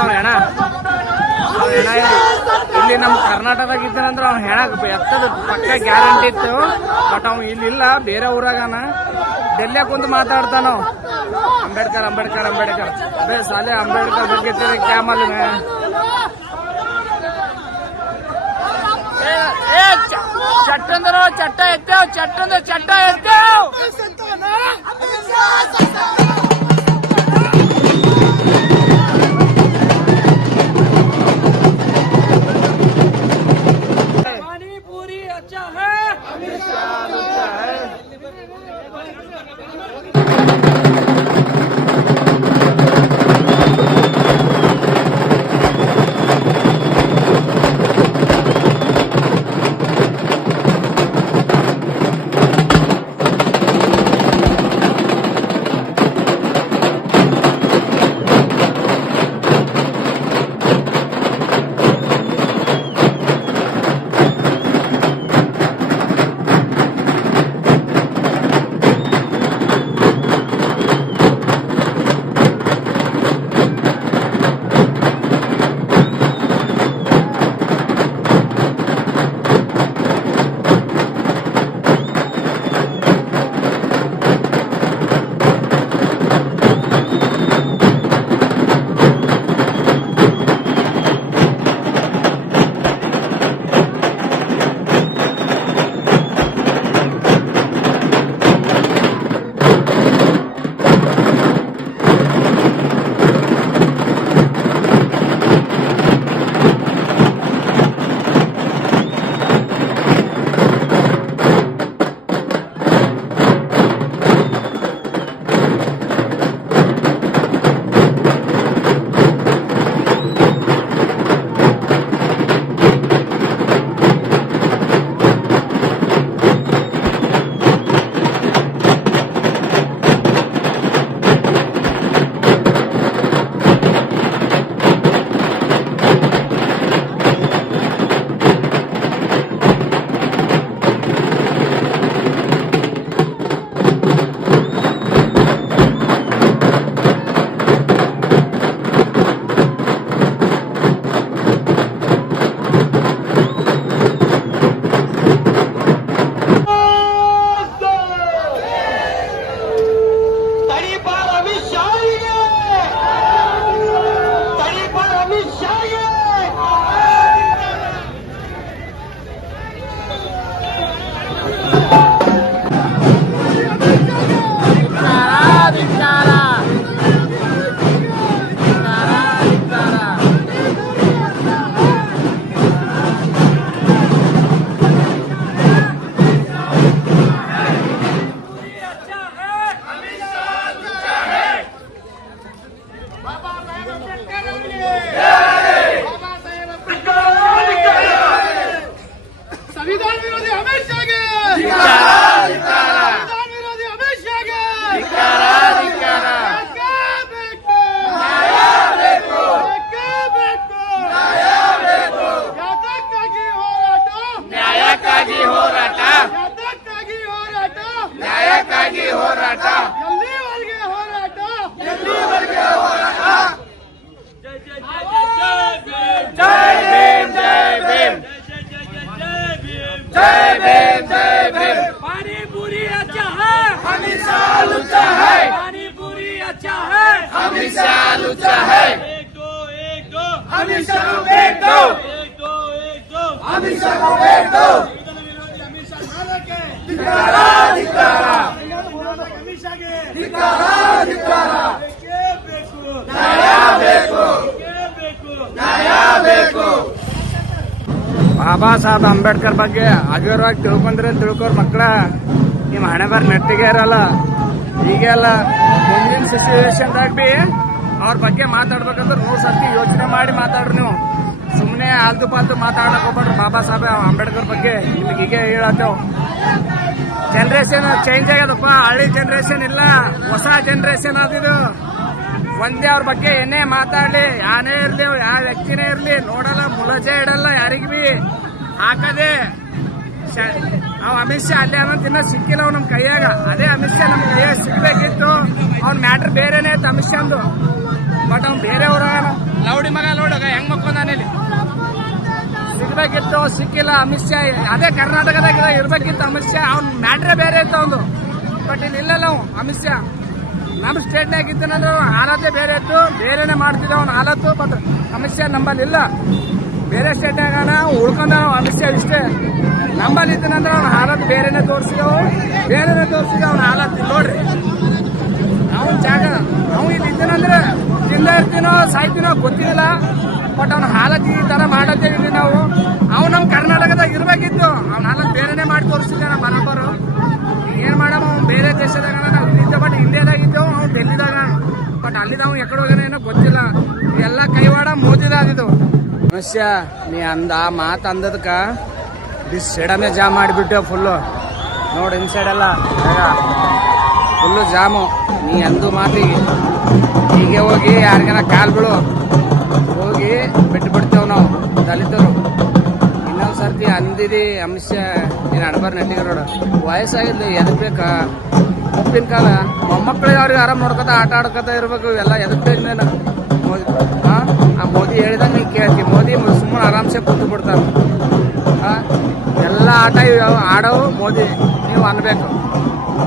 ಅವ್ನು ಹೆಣ ಇಲ್ಲಿ ನಮ್ಮ ಕರ್ನಾಟಕದಾಗ ಇದ್ದಾನಂದ್ರೆ ಅವ್ನು ಹೆಣ ಎತ್ತದ ಪಕ್ಕ ಗ್ಯಾರಂಟಿ ಇತ್ತು ಬಟ್ ಇಲ್ಲಿ ಇಲ್ಲಿಲ್ಲ ಬೇರೆ ಊರಾಗನ ಡೆಲ್ಲಿಯ ಕುಂತು ಮಾತಾಡ್ತಾನ ಅಂಬೇಡ್ಕರ್ ಅಂಬೇಡ್ಕರ್ ಅಂಬೇಡ್ಕರ್ ಅದೇ ಸಾಲೆ ಅಂಬೇಡ್ಕರ್ ಬಗ್ಗೆ ಕ್ಯಾಮಲ್ ಚಟ್ಟಂದ್ರ ಚಟ್ಟ ಎತ್ತೇವ್ ಚಟ್ಟಂದ್ರ ಚಟ್ಟ ಎತ್ತೇವ್ ನ್ಯಾಯಕ್ಕಾಗಿ ಹೋರಾಟ ಎಲ್ಲಿವರೆಗೆ ಹೋರಾಟ ಜೈ ಭೀಮ್ ಜೈ ಭೀಮ್ जय भीम जय भीम पानी पूरी अच्छा है हमेशा लुचा है पानी पूरी अच्छा है हमेशा लुचा है एक दो एक दो हमेशा बेट दो एक दो एक दो हमेशा को बेट दो ಸಂವಿಧಾನ ವಿರೋಧಿ ಬಾಬಾ ಸಾಹೇಬ್ ಅಂಬೇಡ್ಕರ್ ಬಗ್ಗೆ ಅಗರವಾಗಿ ತಿಳ್ಕೊಂಡ್ರೆ ತಿಳ್ಕೋರ್ ಮಕ್ಕಳ ನಿಮ್ಮ ಹಣೆ ಬರ್ ನೆಟ್ಟಿಗೆ ಇರಲ್ಲ ಈಗೆಲ್ಲ ಮುಂದಿನ ಸಿಚುವೇಶನ್ದಾಗ ಭೀ ಅವ್ರ ಬಗ್ಗೆ ಮಾತಾಡ್ಬೇಕಂದ್ರೆ ನೂರ್ ಸರ್ತಿ ಯೋಚನೆ ಮಾಡಿ ಮಾತಾಡ್ರಿ ನೀವು ಸುಮ್ಮನೆ ಆಲ್ದು ಪಾಲ್ದು ಮಾತಾಡಕ್ ಹೋಗ್ಬೇಡ್ರಿ ಬಾಬಾ ಸಾಹೇಬ್ ಅಂಬೇಡ್ಕರ್ ಬಗ್ಗೆ ನಿಮ್ಗೆ ಹೀಗೆ ಹೇಳತ್ತೇವೆ ಜನ್ರೇಷನ್ ಚೇಂಜ್ ಆಗ್ಯದಪ್ಪ ಹಳ್ಳಿ ಜನ್ರೇಷನ್ ಇಲ್ಲ ಹೊಸ ಜನ್ರೇಷನ್ ಅದಿದು ಒಂದೇ ಅವ್ರ ಬಗ್ಗೆ ಏನೇ ಮಾತಾಡ್ಲಿ ಯಾನೇ ಇರ್ಲಿ ಯಾವ ವ್ಯಕ್ತಿನೇ ಇರ್ಲಿ ನೋಡಲ್ಲ ಮುಲಜೆ ಇಡಲ್ಲ ಯಾರಿಗ ಬಿ ಹಾಕದೆ ಅವ್ ಅಮಿತ್ ಶಾ ಅಲ್ಲೇ ಅನ್ನೋ ಇನ್ನೂ ಸಿಕ್ಕಿಲ್ಲ ನಮ್ಮ ಕೈಯಾಗ ಅದೇ ಅಮಿತ್ ಶಾ ನಮ್ಗೆ ಕೈಯಾಗ ಸಿಗ್ಬೇಕಿತ್ತು ಅವ್ನ ಮ್ಯಾಟ್ರ್ ಬೇರೆನೇ ಇತ್ತು ಅಮಿತ್ ಅಂದು ಬಟ್ ಅವ್ನು ಬೇರೆಯವ್ರ ನೋಡಿ ಮಗ ನೋಡೋಗ ಹೆಂಗ್ ಮಕ್ಕೊಂದಾನಿಲ್ಲಿ ಸಿಗಬೇಕಿತ್ತು ಸಿಕ್ಕಿಲ್ಲ ಅಮಿತ್ ಶಾ ಅದೇ ಕರ್ನಾಟಕದಾಗ ಇರ್ಬೇಕಿತ್ತು ಅಮಿತ್ ಶಾ ಅವ್ನ ಮ್ಯಾಟ್ರೆ ಬೇರೆ ಇತ್ತು ಅವನು ಬಟ್ ಇಲ್ಲಿ ಇಲ್ಲ ನಾವು ಅಮಿತ್ ಶಾ ನಮ್ಮ ಸ್ಟೇಟ್ನಾಗ ಇದ್ದನಂದ್ರೆ ಆರಾಧೆ ಬೇರೆ ಇತ್ತು ಬೇರೆನೆ ಮಾಡ್ತಿದ್ದ ಅವ್ನ ಆಲತ್ತು ಬಟ್ ಅಮಿತ್ ಶಾ ನಂಬಲ್ಲಿ ಇಲ್ಲ ಬೇರೆ ಸ್ಟೇಟ್ನಾಗ ಉಳ್ಕೊಂಡ ಅಮಿತ್ ಶಾ ಇಷ್ಟೇ ನಂಬಲ್ಲಿ ಇದ್ದನಂದ್ರೆ ಅವ್ನ ಹಾಲತ್ತು ಬೇರೆನೆ ತೋರಿಸಿದವು ಬೇರೆನೆ ತೋರಿಸಿದ ಅವ್ನ ಹಾಲತ್ತು ನೋಡ್ರಿ ಅವ್ನ ಜಾಗ ಅವ್ನ ಇಲ್ಲಿ ಇದ್ದಂದ್ರೆ ತಿಂದ ಇರ್ತೀನೋ ಸಾಯ್ತೀನೋ ಗೊತ್ತಿಲ್ಲ ಬಟ್ ಅವ್ನ ಹಾಲತ್ ಈ ತರ ಮಾಡತ್ತೇವಿ ನಾವು ಅವ್ನ ನಮ್ ಕರ್ನಾಟಕದಾಗ ಇರ್ಬೇಕಿತ್ತು ಅವ್ನ ಹಾಲತ್ ಬೇರೆನೆ ಮಾಡಿ ತೋರಿಸಿದ್ದೆ ನಮ್ಮ ಬರಬಾರ ಏನ್ ಮಾಡಮ್ಮ ಅವ್ನು ಬೇರೆ ದೇಶದಾಗ ನಾವು ಬಟ್ ಇಂಡಿಯಾದಾಗ ಇದ್ದೇವು ಅವ್ನು ಡೆಲ್ಲಿದಾಗ ಬಟ್ ಅಲ್ಲಿ ಅವ್ನು ಎಕಡೆ ಹೋಗೋಣ ಏನೋ ಗೊತ್ತಿಲ್ಲ ಎಲ್ಲ ಕೈವಾಡ ಮೋದಿದ ಆದಿದ್ದು ಮನುಷ್ಯ ನೀ ಅಂದ ಮಾತ ಮಾತು ಅಂದದಕ್ಕ ಬಿಸ್ ಸೆಡನೆ ಜಾಮ್ ಮಾಡಿಬಿಟ್ಟು ಫುಲ್ಲು ನೋಡಿ ಇನ್ಸೈಡ್ ಎಲ್ಲ ಫುಲ್ಲು ಜಾಮು ನೀ ಅಂದು ಮಾತಿಗೆ ಹೀಗೆ ಹೋಗಿ ಯಾರಿಗೇನ ಕಾಲು ಬಿಡು ಹೋಗಿ ಬಿಡ್ತೇವ್ ನಾವು ದಲಿತರು ಇನ್ನೊಂದು ಸರ್ತಿ ಅಂದಿದಿ ಅಂಶ ನೀನು ಅಣಬಾರ ನಟಿಗರೋಡ ವಯಸ್ಸಾಗಿದ್ದು ಎದಕ್ಕೆ ಬೇಕಾ ಉಪ್ಪಿನ ಕಾಲ ಮೊಮ್ಮಕ್ಕಳಿಗೆ ಅವ್ರಿಗೆ ಆರಾಮ್ ನೋಡ್ಕೊತ ಆಟ ಆಡ್ಕೋತ ಇರ್ಬೇಕು ಎಲ್ಲ ಎದಕ್ಕೆ ಬೇಕು ನೀನು ಮೋದಿ ಹಾಂ ಆ ಮೋದಿ ಹೇಳಿದಂಗೆ ನೀನು ಕೇಳ್ತೀನಿ ಮೋದಿ ಸುಮ್ಮನೆ ಆರಾಮ್ಸೆ ಕೂತು ಬಿಡ್ತಾನೆ ಹಾಂ ಎಲ್ಲ ಆಟ ಆಡೋವು ಮೋದಿ ನೀವು ಅನ್ಬೇಕು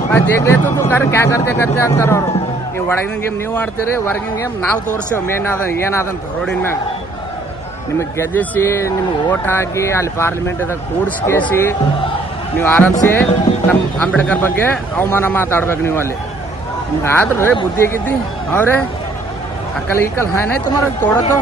ಮತ್ತೆ ದೇಗ್ಲೇತು ಕಾರ್ಯ ಕ್ಯಾ ಕರ್ತೆ ಕರ್ತೆ ಅಂತಾರೆ ಅವರು ನೀವು ಒಳಗಿನ ಗೇಮ್ ನೀವು ಆಡ್ತೀರಿ ಹೊರಗಿನ ಗೇಮ್ ನಾವು ತೋರಿಸ್ತೇವೆ ಮೇನ್ ಆದ ಏನಾದಂತ ರೋಡಿನ ಮ್ಯಾಗ ನಿಮಗೆ ಗೆದ್ದಿಸಿ ನಿಮಗೆ ಓಟ್ ಹಾಕಿ ಅಲ್ಲಿ ಪಾರ್ಲಿಮೆಂಟ್ದಾಗ ಕೂಡಿಸ್ಕೇಸಿ ನೀವು ಆರಾಮ್ಸಿ ನಮ್ಮ ಅಂಬೇಡ್ಕರ್ ಬಗ್ಗೆ ಅವಮಾನ ಮಾತಾಡ್ಬೇಕು ನೀವು ಅಲ್ಲಿ ನಿಮ್ಗೆ ಆದ್ರೆ ಬುದ್ಧಿ ಆಗಿದ್ದಿ ಅವರೇ ಅಕ್ಕಲ್ಲಿ ಇಕ್ಕಲ್ ಹಾನಾಯ್ತು ಮರ ತೋಡೋದು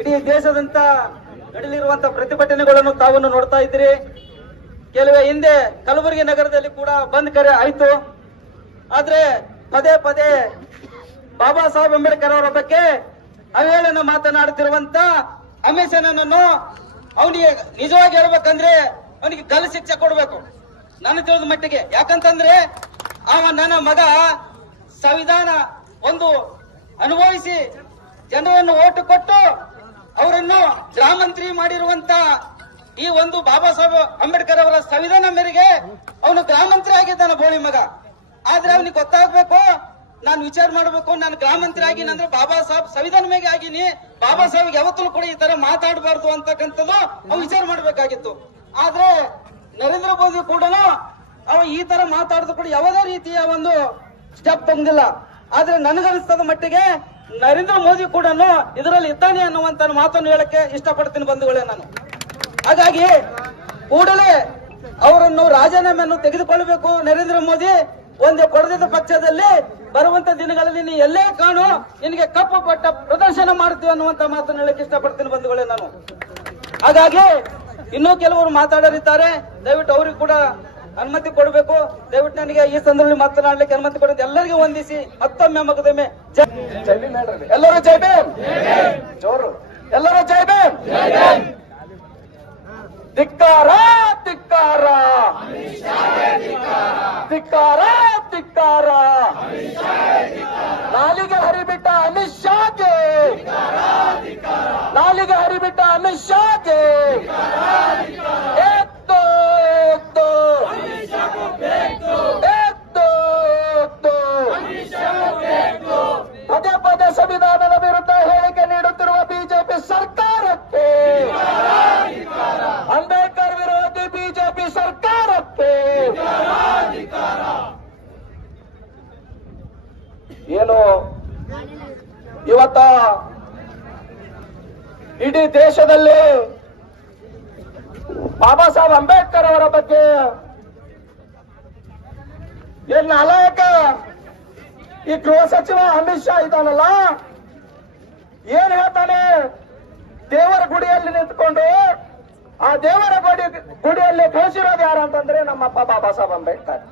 ಇಡೀ ದೇಶದಂತ ನಡೆಯಲಿರುವಂತ ಪ್ರತಿಭಟನೆಗಳನ್ನು ತಾವನ್ನು ನೋಡ್ತಾ ಇದ್ದೀರಿ ಕೆಲವೇ ಹಿಂದೆ ಕಲಬುರಗಿ ನಗರದಲ್ಲಿ ಕೂಡ ಬಂದ್ ಕರೆ ಆಯಿತು ಆದ್ರೆ ಪದೇ ಪದೇ ಬಾಬಾ ಸಾಹೇಬ್ ಅಂಬೇಡ್ಕರ್ ಅವರ ಬಗ್ಗೆ ಅವೇಳನ ಮಾತನಾಡುತ್ತಿರುವಂತ ಅಮಿಷನನ್ನು ಅವನಿಗೆ ನಿಜವಾಗಿ ಹೇಳ್ಬೇಕಂದ್ರೆ ಅವನಿಗೆ ಗಲ್ ಶಿಕ್ಷೆ ಕೊಡಬೇಕು ನನ್ನ ತಿಳಿದ ಮಟ್ಟಿಗೆ ಯಾಕಂತಂದ್ರೆ ಅವ ನನ್ನ ಮಗ ಸಂವಿಧಾನ ಒಂದು ಅನುಭವಿಸಿ ಜನರನ್ನು ಓಟು ಕೊಟ್ಟು ಅವರನ್ನು ಗ್ರಾಮಂತ್ರಿ ಮಾಡಿರುವಂತ ಈ ಒಂದು ಬಾಬಾ ಸಾಹೇಬ್ ಅಂಬೇಡ್ಕರ್ ಅವರ ಸಂವಿಧಾನ ಮೇರೆಗೆ ಅವನು ಗ್ರಾಮಂತ್ರಿ ಆಗಿದ್ದಾನೆ ಬೋಳಿ ಮಗ ಆದ್ರೆ ಅವನಿಗೆ ಗೊತ್ತಾಗ್ಬೇಕು ನಾನು ವಿಚಾರ ಮಾಡಬೇಕು ನಾನು ಗ್ರಾಮಂತ್ರಿ ಆಗಿನ ಅಂದ್ರೆ ಬಾಬಾ ಸಾಹೇಬ್ ಸಂವಿಧಾನ ಮೇಲೆ ಆಗಿನಿ ಬಾಬಾ ಸಾಹೇಬ್ ಯಾವತ್ತೂ ಕೂಡ ಈ ತರ ಮಾತಾಡಬಾರ್ದು ಅಂತಕ್ಕಂಥದ್ದು ಅವ್ನು ವಿಚಾರ ಮಾಡಬೇಕಾಗಿತ್ತು ಆದ್ರೆ ನರೇಂದ್ರ ಮೋದಿ ಕೂಡ ಅವ ಈ ತರ ಮಾತಾಡಿದ ಕೂಡ ಯಾವುದೇ ರೀತಿಯ ಒಂದು ಸ್ಟೆಪ್ ತಂದಿಲ್ಲ ಆದ್ರೆ ನನಗನ್ಸ್ತದ ಮಟ್ಟಿಗೆ ನರೇಂದ್ರ ಮೋದಿ ಕೂಡ ಇದರಲ್ಲಿ ಇದ್ದಾನೆ ಅನ್ನುವಂತ ಮಾತನ್ನು ಹೇಳಕ್ಕೆ ಇಷ್ಟಪಡ್ತೀನಿ ಬಂಧುಗಳೇ ನಾನು ಹಾಗಾಗಿ ಕೂಡಲೇ ಅವರನ್ನು ರಾಜೀನಾಮೆಯನ್ನು ತೆಗೆದುಕೊಳ್ಳಬೇಕು ನರೇಂದ್ರ ಮೋದಿ ಒಂದು ಕೊಡದಿದ್ದ ಪಕ್ಷದಲ್ಲಿ ಬರುವಂತ ದಿನಗಳಲ್ಲಿ ನೀ ಎಲ್ಲೇ ಕಾಣು ನಿನಗೆ ಕಪ್ಪು ಪಟ್ಟ ಪ್ರದರ್ಶನ ಮಾಡ್ತೀವಿ ಅನ್ನುವಂತ ಮಾತನ್ನು ಹೇಳಕ್ಕೆ ಇಷ್ಟಪಡ್ತೀನಿ ಬಂಧುಗಳೇ ನಾನು ಹಾಗಾಗಿ ಇನ್ನೂ ಕೆಲವರು ಮಾತಾಡಲಿದ್ದಾರೆ ದಯವಿಟ್ಟು ಅವ್ರಿಗೆ ಕೂಡ ಅನುಮತಿ ಕೊಡಬೇಕು ದಯವಿಟ್ಟು ನನಗೆ ಈ ಸಂದರ್ಭದಲ್ಲಿ ಮಾತನಾಡಲಿಕ್ಕೆ ಅನುಮತಿ ಕೊಡೋದು ಎಲ್ಲರಿಗೂ ವಂದಿಸಿ ಮತ್ತೊಮ್ಮೆ ಮಗದೊಮ್ಮೆ ಎಲ್ಲರೂ ಜೈ ಜೋರು ಎಲ್ಲರೂ ಜೈ ತಿಕ್ಕಾರ ಧಿಕ್ಕಾರ ಧಿಕ್ಕಾರ ಧಿಕ್ಕಾರ ಧಿಕ್ಕಾರ ಇವತ್ತ ಇಡೀ ದೇಶದಲ್ಲಿ ಬಾಬಾ ಸಾಹೇಬ್ ಅಂಬೇಡ್ಕರ್ ಅವರ ಬಗ್ಗೆ ಏನ್ ಅಲಾಯಕ ಈ ಗೃಹ ಸಚಿವ ಅಮಿತ್ ಶಾ ಇದ್ದಾನಲ್ಲ ಏನ್ ಹೇಳ್ತಾನೆ ದೇವರ ಗುಡಿಯಲ್ಲಿ ನಿಂತ್ಕೊಂಡು ಆ ದೇವರ ಗುಡಿ ಗುಡಿಯಲ್ಲಿ ಕಳಿಸಿರೋದು ಯಾರು ಅಂತಂದ್ರೆ ನಮ್ಮಪ್ಪ ಬಾಬಾ ಸಾಹೇಬ್ ಅಂಬೇಡ್ಕರ್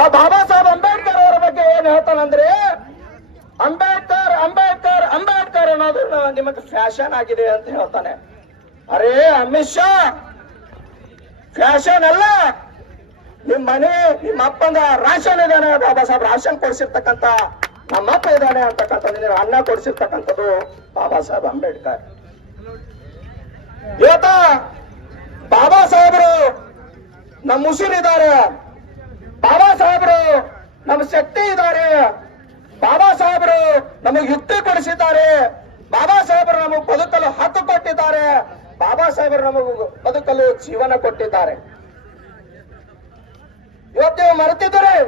ಆ ಬಾಬಾ ಸಾಹೇಬ್ ಅಂಬೇಡ್ಕರ್ ಅವರ ಬಗ್ಗೆ ಏನ್ ಹೇಳ್ತಾನಂದ್ರೆ ಅಂಬೇಡ್ಕರ್ ಅಂಬೇಡ್ಕರ್ ಅಂಬೇಡ್ಕರ್ ಅನ್ನೋದು ನಿಮಗೆ ಫ್ಯಾಷನ್ ಆಗಿದೆ ಅಂತ ಹೇಳ್ತಾನೆ ಅರೇ ಅಮಿತ್ ಶಾ ಫ್ಯಾಷನ್ ಅಲ್ಲ ನಿಮ್ ಮನೆ ನಿಮ್ಮ ಅಪ್ಪಂದ ರಾಷನ್ ಇದ್ದಾನೆ ಬಾಬಾ ಸಾಹೇಬ್ ರಾಷನ್ ಕೊಡಿಸಿರ್ತಕ್ಕಂತ ಅಪ್ಪ ಇದ್ದಾನೆ ಅಂತಕ್ಕಂಥದ್ದು ನೀವು ಅನ್ನ ಕೊಡಿಸಿರ್ತಕ್ಕಂಥದ್ದು ಬಾಬಾ ಸಾಹೇಬ್ ಅಂಬೇಡ್ಕರ್ ಇವತ್ತ ಬಾಬಾ ಸಾಹೇಬರು ನಮ್ಮ ಉಸಿರಿದ್ದಾರೆ ಬಾಬಾ ಸಾಹೇಬರು ನಮ್ಮ ಶಕ್ತಿ ಇದ್ದಾರೆ ಬಾಬಾ ಸಾಹೇಬರು ನಮಗೆ ಯುಕ್ತಿ ಕೊಡಿಸಿದ್ದಾರೆ ಬಾಬಾ ಸಾಹೇಬರು ನಮಗೆ ಬದುಕಲು ಹಕ್ಕು ಕೊಟ್ಟಿದ್ದಾರೆ ಬಾಬಾ ಸಾಹೇಬರು ನಮಗೆ ಬದುಕಲು ಜೀವನ ಕೊಟ್ಟಿದ್ದಾರೆ ಇವತ್ತು ನೀವು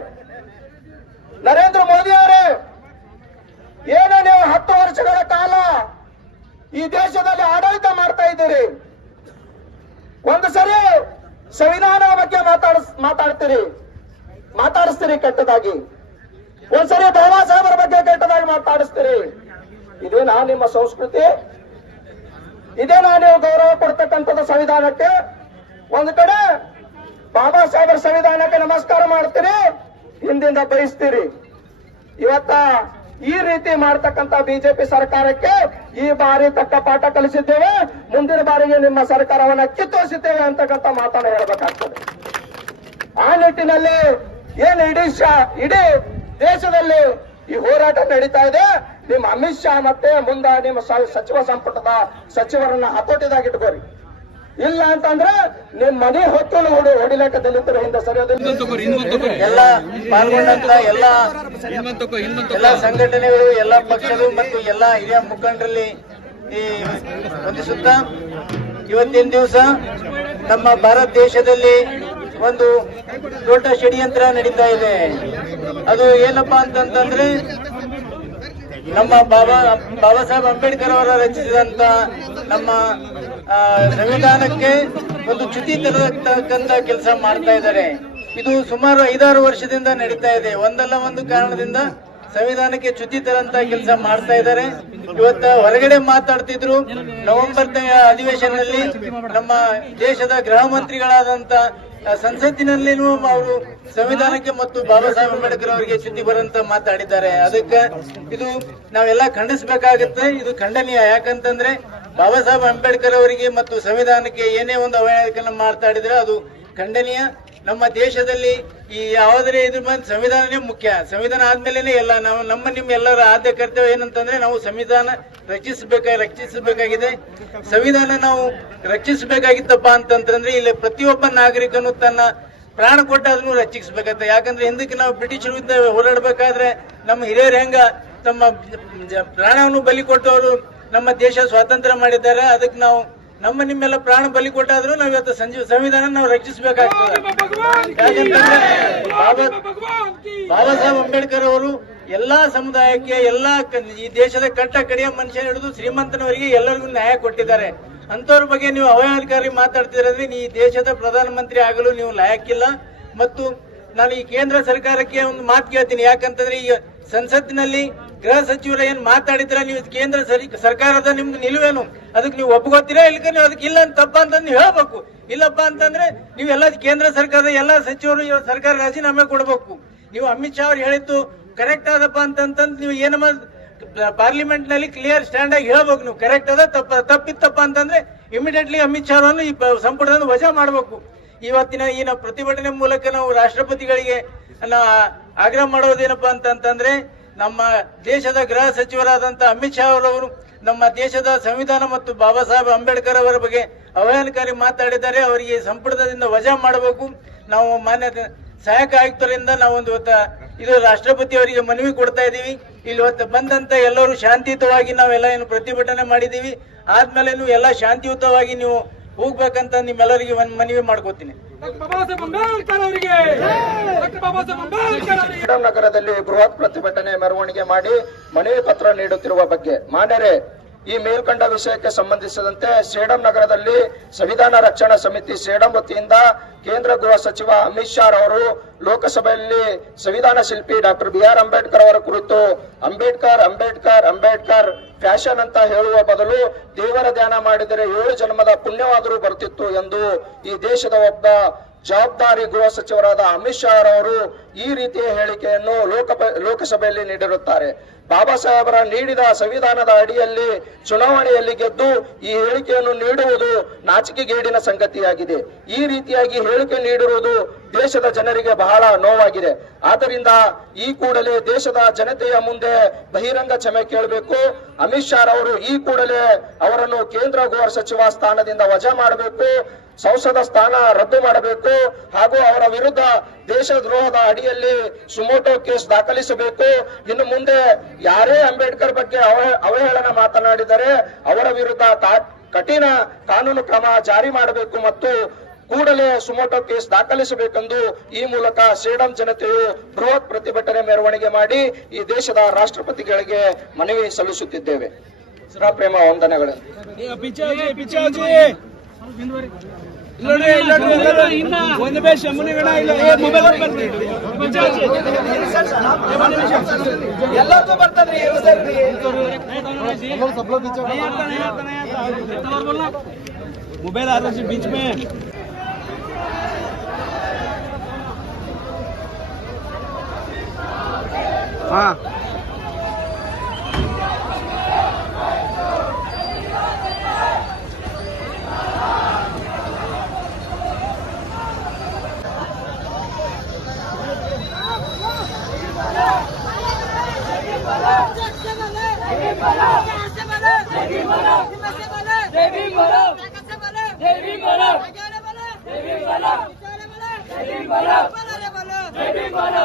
ನರೇಂದ್ರ ಮೋದಿ ಅವರೇ ಏನು ನೀವು ಹತ್ತು ವರ್ಷಗಳ ಕಾಲ ಈ ದೇಶದಲ್ಲಿ ಆಡಳಿತ ಮಾಡ್ತಾ ಇದ್ದೀರಿ ಒಂದು ಸರಿ ಸಂವಿಧಾನ ಬಗ್ಗೆ ಮಾತಾಡ್ತೀರಿ ಮಾತಾಡಿಸ್ತೀರಿ ಕೆಟ್ಟದಾಗಿ ಒಂದ್ಸರಿ ಬಾಬಾ ಸಾಹೇಬರ ಬಗ್ಗೆ ಕೆಟ್ಟದಾಗಿ ಮಾತಾಡಿಸ್ತೀರಿ ನಾ ನಿಮ್ಮ ಸಂಸ್ಕೃತಿ ನಾ ನೀವು ಗೌರವ ಕೊಡ್ತಕ್ಕಂಥದ್ದು ಸಂವಿಧಾನಕ್ಕೆ ಒಂದು ಕಡೆ ಬಾಬಾ ಸಾಹೇಬರ ಸಂವಿಧಾನಕ್ಕೆ ನಮಸ್ಕಾರ ಮಾಡ್ತೀರಿ ಹಿಂದಿಂದ ಬಯಸ್ತೀರಿ ಇವತ್ತ ಈ ರೀತಿ ಮಾಡ್ತಕ್ಕಂತ ಬಿಜೆಪಿ ಸರ್ಕಾರಕ್ಕೆ ಈ ಬಾರಿ ತಕ್ಕ ಪಾಠ ಕಲಿಸಿದ್ದೇವೆ ಮುಂದಿನ ಬಾರಿಗೆ ನಿಮ್ಮ ಸರ್ಕಾರವನ್ನ ಕಿತ್ತೋರಿಸಿದ್ದೇವೆ ಅಂತಕ್ಕಂಥ ಮಾತನ್ನ ಹೇಳ್ಬೇಕಾಗ್ತದೆ ಆ ನಿಟ್ಟಿನಲ್ಲಿ ಏನು ಇಡೀ ಇಡೀ ದೇಶದಲ್ಲಿ ಈ ಹೋರಾಟ ನಡೀತಾ ಇದೆ ನಿಮ್ಮ ಅಮಿತ್ ಶಾ ಮತ್ತೆ ಮುಂದ ನಿಮ್ಮ ಸಚಿವ ಸಂಪುಟದ ಸಚಿವರನ್ನ ಹತೋಟಿದಾಗಿಟ್ಕೋರಿ ಇಲ್ಲ ಅಂತಂದ್ರೆ ನಿಮ್ ಮನೆ ಹೊತ್ತಲು ಹೊಡಿ ಹೊಡಿಲಾಟ ಹಿಂದ ಹಿಂದೆ ಸರಿಯೋದಿಲ್ಲ ಎಲ್ಲ ಪಾಲ್ಗೊಂಡಂತ ಎಲ್ಲ ಎಲ್ಲ ಸಂಘಟನೆಗಳು ಎಲ್ಲ ಪಕ್ಷಗಳು ಮತ್ತು ಎಲ್ಲ ಹಿರಿಯ ಮುಖಂಡರಲ್ಲಿ ಈ ವಂದಿಸುತ್ತಾ ಇವತ್ತಿನ ದಿವಸ ನಮ್ಮ ಭಾರತ ದೇಶದಲ್ಲಿ ಒಂದು ದೊಡ್ಡ ಷಡ್ಯಂತ್ರ ನಡೀತಾ ಇದೆ ಅದು ಏನಪ್ಪಾ ಅಂತಂತಂದ್ರೆ ನಮ್ಮ ಬಾಬಾ ಬಾಬಾ ಸಾಹೇಬ್ ಅಂಬೇಡ್ಕರ್ ಅವರ ರಚಿಸಿದಂತ ನಮ್ಮ ಸಂವಿಧಾನಕ್ಕೆ ಒಂದು ಚ್ಯುತಿ ತರತಕ್ಕಂತ ಕೆಲಸ ಮಾಡ್ತಾ ಇದ್ದಾರೆ ಇದು ಸುಮಾರು ಐದಾರು ವರ್ಷದಿಂದ ನಡೀತಾ ಇದೆ ಒಂದಲ್ಲ ಒಂದು ಕಾರಣದಿಂದ ಸಂವಿಧಾನಕ್ಕೆ ಚ್ಯುತಿ ತರಂತ ಕೆಲಸ ಮಾಡ್ತಾ ಇದ್ದಾರೆ ಇವತ್ತ ಹೊರಗಡೆ ಮಾತಾಡ್ತಿದ್ರು ನವೆಂಬರ್ ಅಧಿವೇಶನದಲ್ಲಿ ನಮ್ಮ ದೇಶದ ಗೃಹ ಮಂತ್ರಿಗಳಾದಂತ ಸಂಸತ್ತಿನಲ್ಲಿನೂ ಅವರು ಸಂವಿಧಾನಕ್ಕೆ ಮತ್ತು ಬಾಬಾ ಸಾಹೇಬ್ ಅಂಬೇಡ್ಕರ್ ಅವರಿಗೆ ಚ್ಯುತಿ ಬರಂತ ಮಾತಾಡಿದ್ದಾರೆ ಅದಕ್ಕೆ ಇದು ನಾವೆಲ್ಲ ಖಂಡಿಸಬೇಕಾಗತ್ತೆ ಇದು ಖಂಡನೀಯ ಯಾಕಂತಂದ್ರೆ ಬಾಬಾ ಸಾಹೇಬ್ ಅಂಬೇಡ್ಕರ್ ಅವರಿಗೆ ಮತ್ತು ಸಂವಿಧಾನಕ್ಕೆ ಏನೇ ಒಂದು ಅವಹೇಳನ ಮಾತಾಡಿದ್ರೆ ಅದು ಖಂಡನೀಯ ನಮ್ಮ ದೇಶದಲ್ಲಿ ಈ ಯಾವುದೇ ಇದ್ರ ಬಂದ ಸಂವಿಧಾನನೇ ಮುಖ್ಯ ಸಂವಿಧಾನ ಆದ್ಮೇಲೆ ಎಲ್ಲ ನಾವು ನಮ್ಮ ನಿಮ್ಮ ಎಲ್ಲರ ಆದ್ಯ ಕರ್ತವ್ಯ ಏನಂತಂದ್ರೆ ನಾವು ಸಂವಿಧಾನ ರಚಿಸಬೇಕ ರಕ್ಷಿಸಬೇಕಾಗಿದೆ ಸಂವಿಧಾನ ನಾವು ರಕ್ಷಿಸಬೇಕಾಗಿತ್ತಪ್ಪ ಅಂತಂದ್ರೆ ಇಲ್ಲಿ ಪ್ರತಿಯೊಬ್ಬ ನಾಗರಿಕನು ತನ್ನ ಪ್ರಾಣ ಅದನ್ನು ರಕ್ಷಿಸಬೇಕಂತ ಯಾಕಂದ್ರೆ ಹಿಂದಕ್ಕೆ ನಾವು ಬ್ರಿಟಿಷರು ವಿರುದ್ಧ ಹೋರಾಡಬೇಕಾದ್ರೆ ನಮ್ಮ ಹಿರಿಯರು ಹೆಂಗ ತಮ್ಮ ಪ್ರಾಣವನ್ನು ಬಲಿ ಕೊಟ್ಟವರು ನಮ್ಮ ದೇಶ ಸ್ವಾತಂತ್ರ್ಯ ಮಾಡಿದ್ದಾರೆ ಅದಕ್ಕೆ ನಾವು ನಮ್ಮ ನಿಮ್ಮೆಲ್ಲ ಪ್ರಾಣ ಬಲಿ ಕೊಟ್ಟಾದ್ರೂ ನಾವ್ ಇವತ್ತು ಸಂಜೀವ ಸಂವಿಧಾನ ನಾವು ರಕ್ಷಿಸಬೇಕಾಗ್ತದೆ ಬಾಬಾ ಸಾಹೇಬ್ ಅಂಬೇಡ್ಕರ್ ಅವರು ಎಲ್ಲಾ ಸಮುದಾಯಕ್ಕೆ ಎಲ್ಲಾ ಈ ದೇಶದ ಕಟ್ಟ ಕಡೆಯ ಮನುಷ್ಯ ಹಿಡಿದು ಶ್ರೀಮಂತನವರಿಗೆ ಎಲ್ಲರಿಗೂ ನ್ಯಾಯ ಕೊಟ್ಟಿದ್ದಾರೆ ಅಂತವ್ರ ಬಗ್ಗೆ ನೀವು ಅವಹೇಳನಕಾರಿ ಮಾತಾಡ್ತಿರೋದ್ರೆ ಈ ದೇಶದ ಪ್ರಧಾನಮಂತ್ರಿ ಆಗಲು ನೀವು ಲಾಯಕ್ಕಿಲ್ಲ ಮತ್ತು ನಾನು ಈ ಕೇಂದ್ರ ಸರ್ಕಾರಕ್ಕೆ ಒಂದು ಮಾತು ಕೇಳ್ತೀನಿ ಯಾಕಂತಂದ್ರೆ ಈ ಸಂಸತ್ತಿನಲ್ಲಿ ಗೃಹ ಸಚಿವರ ಏನ್ ಮಾತಾಡಿದ್ರ ನೀವು ಕೇಂದ್ರ ಸರ್ಕಾರದ ನಿಮ್ಮ ನಿಲುವೇನು ಅದಕ್ಕೆ ನೀವು ಒಪ್ಪಗೋತೀರಾ ಇಲ್ಲ ನೀವು ಅದಕ್ಕೆ ಇಲ್ಲ ಅಂತ ತಪ್ಪ ಅಂತ ನೀವು ಹೇಳ್ಬೇಕು ಇಲ್ಲಪ್ಪ ಅಂತಂದ್ರೆ ಎಲ್ಲ ಕೇಂದ್ರ ಸರ್ಕಾರದ ಎಲ್ಲಾ ಸಚಿವರು ಸರ್ಕಾರ ರಾಜೀನಾಮೆ ಕೊಡ್ಬೇಕು ನೀವು ಅಮಿತ್ ಶಾ ಅವ್ರು ಹೇಳಿದ್ದು ಕರೆಕ್ಟ್ ಆದಪ್ಪ ಅಂತಂತಂದ್ ನೀವು ಏನಮ್ಮ ಪಾರ್ಲಿಮೆಂಟ್ ನಲ್ಲಿ ಕ್ಲಿಯರ್ ಸ್ಟ್ಯಾಂಡ್ ಆಗಿ ಹೇಳ್ಬೇಕು ನೀವು ಕರೆಕ್ಟ್ ಅದ ತಪ್ಪ ತಪ್ಪಿತ್ತಪ್ಪ ಅಂತಂದ್ರೆ ಇಮಿಡಿಯೇಟ್ಲಿ ಅಮಿತ್ ಶಾ ಅವರನ್ನು ಈ ಸಂಪುಟದಿಂದ ವಜಾ ಮಾಡ್ಬೇಕು ಇವತ್ತಿನ ಈ ನಾವು ಪ್ರತಿಭಟನೆ ಮೂಲಕ ನಾವು ರಾಷ್ಟ್ರಪತಿಗಳಿಗೆ ಆಗ್ರಹ ಮಾಡೋದೇನಪ್ಪ ಅಂತಂತಂದ್ರೆ ನಮ್ಮ ದೇಶದ ಗೃಹ ಸಚಿವರಾದಂತಹ ಅಮಿತ್ ಶಾ ಅವರವರು ನಮ್ಮ ದೇಶದ ಸಂವಿಧಾನ ಮತ್ತು ಬಾಬಾ ಸಾಹೇಬ್ ಅಂಬೇಡ್ಕರ್ ಅವರ ಬಗ್ಗೆ ಅವಹೇಳನಕಾರಿ ಮಾತಾಡಿದ್ದಾರೆ ಅವರಿಗೆ ಸಂಪುಟದಿಂದ ವಜಾ ಮಾಡಬೇಕು ನಾವು ಮಾನ್ಯ ಸಹಾಯಕ ಆಯುಕ್ತರಿಂದ ನಾವೊಂದು ಇದು ರಾಷ್ಟ್ರಪತಿ ಅವರಿಗೆ ಮನವಿ ಕೊಡ್ತಾ ಇದ್ದೀವಿ ಇಲ್ಲಿ ಹೊತ್ತು ಬಂದಂತ ಎಲ್ಲರೂ ಶಾಂತಿಯುತವಾಗಿ ನಾವೆಲ್ಲ ಏನು ಪ್ರತಿಭಟನೆ ಮಾಡಿದ್ದೀವಿ ಆದ್ಮೇಲೆ ಎಲ್ಲ ಶಾಂತಿಯುತವಾಗಿ ನೀವು ಹೋಗ್ಬೇಕಂತ ನಿಮ್ಮೆಲ್ಲರಿಗೆ ಒಂದು ಮನವಿ ಮಾಡ್ಕೋತೀನಿ ಬಾಬಾ ಸಾಹೇಬ್ ಅಂಬೇಡ್ಕರ್ ಅವರಿಗೆ ಬಾಬಾ ಸಾಹೇಬ್ ಅಂಬೇಡ್ಕರ್ ಅವರಿಗೆ ನಗರದಲ್ಲಿ ಬೃಹತ್ ಪ್ರತಿಭಟನೆ ಮೆರವಣಿಗೆ ಮಾಡಿ ಮನವಿ ಪತ್ರ ನೀಡುತ್ತಿರುವ ಬಗ್ಗೆ ಮಾನ್ಯರೇ ಈ ಮೇಲ್ಕಂಡ ವಿಷಯಕ್ಕೆ ಸಂಬಂಧಿಸಿದಂತೆ ಸೇಡಂ ನಗರದಲ್ಲಿ ಸಂವಿಧಾನ ರಕ್ಷಣಾ ಸಮಿತಿ ಸೇಡಂ ವತಿಯಿಂದ ಕೇಂದ್ರ ಗೃಹ ಸಚಿವ ಅಮಿತ್ ಶಾ ಅವರು ಲೋಕಸಭೆಯಲ್ಲಿ ಸಂವಿಧಾನ ಶಿಲ್ಪಿ ಡಾಕ್ಟರ್ ಬಿ ಆರ್ ಅಂಬೇಡ್ಕರ್ ಅವರ ಕುರಿತು ಅಂಬೇಡ್ಕರ್ ಅಂಬೇಡ್ಕರ್ ಅಂಬೇಡ್ಕರ್ ಫ್ಯಾಷನ್ ಅಂತ ಹೇಳುವ ಬದಲು ದೇವರ ಧ್ಯಾನ ಮಾಡಿದರೆ ಏಳು ಜನ್ಮದ ಪುಣ್ಯವಾದರೂ ಬರ್ತಿತ್ತು ಎಂದು ಈ ದೇಶದ ಒಬ್ಬ ಜವಾಬ್ದಾರಿ ಗೃಹ ಸಚಿವರಾದ ಅಮಿತ್ ಶಾ ಅವರು ಈ ರೀತಿಯ ಹೇಳಿಕೆಯನ್ನು ಲೋಕ ಲೋಕಸಭೆಯಲ್ಲಿ ನೀಡಿರುತ್ತಾರೆ ಬಾಬಾ ಸಾಹೇಬರ ನೀಡಿದ ಸಂವಿಧಾನದ ಅಡಿಯಲ್ಲಿ ಚುನಾವಣೆಯಲ್ಲಿ ಗೆದ್ದು ಈ ಹೇಳಿಕೆಯನ್ನು ನೀಡುವುದು ನಾಚಿಕೆಗೇಡಿನ ಸಂಗತಿಯಾಗಿದೆ ಈ ರೀತಿಯಾಗಿ ಹೇಳಿಕೆ ನೀಡಿರುವುದು ದೇಶದ ಜನರಿಗೆ ಬಹಳ ನೋವಾಗಿದೆ ಆದ್ದರಿಂದ ಈ ಕೂಡಲೇ ದೇಶದ ಜನತೆಯ ಮುಂದೆ ಬಹಿರಂಗ ಕ್ಷಮೆ ಕೇಳಬೇಕು ಅಮಿತ್ ಶಾ ಅವರು ಈ ಕೂಡಲೇ ಅವರನ್ನು ಕೇಂದ್ರ ಗೃಹ ಸಚಿವ ಸ್ಥಾನದಿಂದ ವಜಾ ಮಾಡಬೇಕು ಸಂಸದ ಸ್ಥಾನ ರದ್ದು ಮಾಡಬೇಕು ಹಾಗೂ ಅವರ ವಿರುದ್ಧ ದೇಶದ್ರೋಹದ ಅಡಿಯಲ್ಲಿ ಸುಮೋಟೋ ಕೇಸ್ ದಾಖಲಿಸಬೇಕು ಇನ್ನು ಮುಂದೆ ಯಾರೇ ಅಂಬೇಡ್ಕರ್ ಬಗ್ಗೆ ಅವಹೇಳನ ಮಾತನಾಡಿದರೆ ಅವರ ವಿರುದ್ಧ ಕಠಿಣ ಕಾನೂನು ಕ್ರಮ ಜಾರಿ ಮಾಡಬೇಕು ಮತ್ತು ಕೂಡಲೇ ಸುಮೋಟೋ ಕೇಸ್ ದಾಖಲಿಸಬೇಕೆಂದು ಈ ಮೂಲಕ ಸೇಡಂ ಜನತೆಯು ಬೃಹತ್ ಪ್ರತಿಭಟನೆ ಮೆರವಣಿಗೆ ಮಾಡಿ ಈ ದೇಶದ ರಾಷ್ಟ್ರಪತಿಗಳಿಗೆ ಮನವಿ ಸಲ್ಲಿಸುತ್ತಿದ್ದೇವೆ ಸುರಾಪ್ರೇಮ ವಂದನೆಗಳು ಒಂದು ನಿಮಿಷ ಮುನಿಗಣ ಇಲ್ಲ ಏ, ಮೊಬೈಲ್ ಬರ್ರಿ ಎಲ್ಲರಿಗೂ ಬರ್ತದ್ರಿ मोबाइल आ रहा है बीच में হ্যাঁ Jai Bhim Bolo! Jai Bhim Bolo! Jai Bhim Bolo!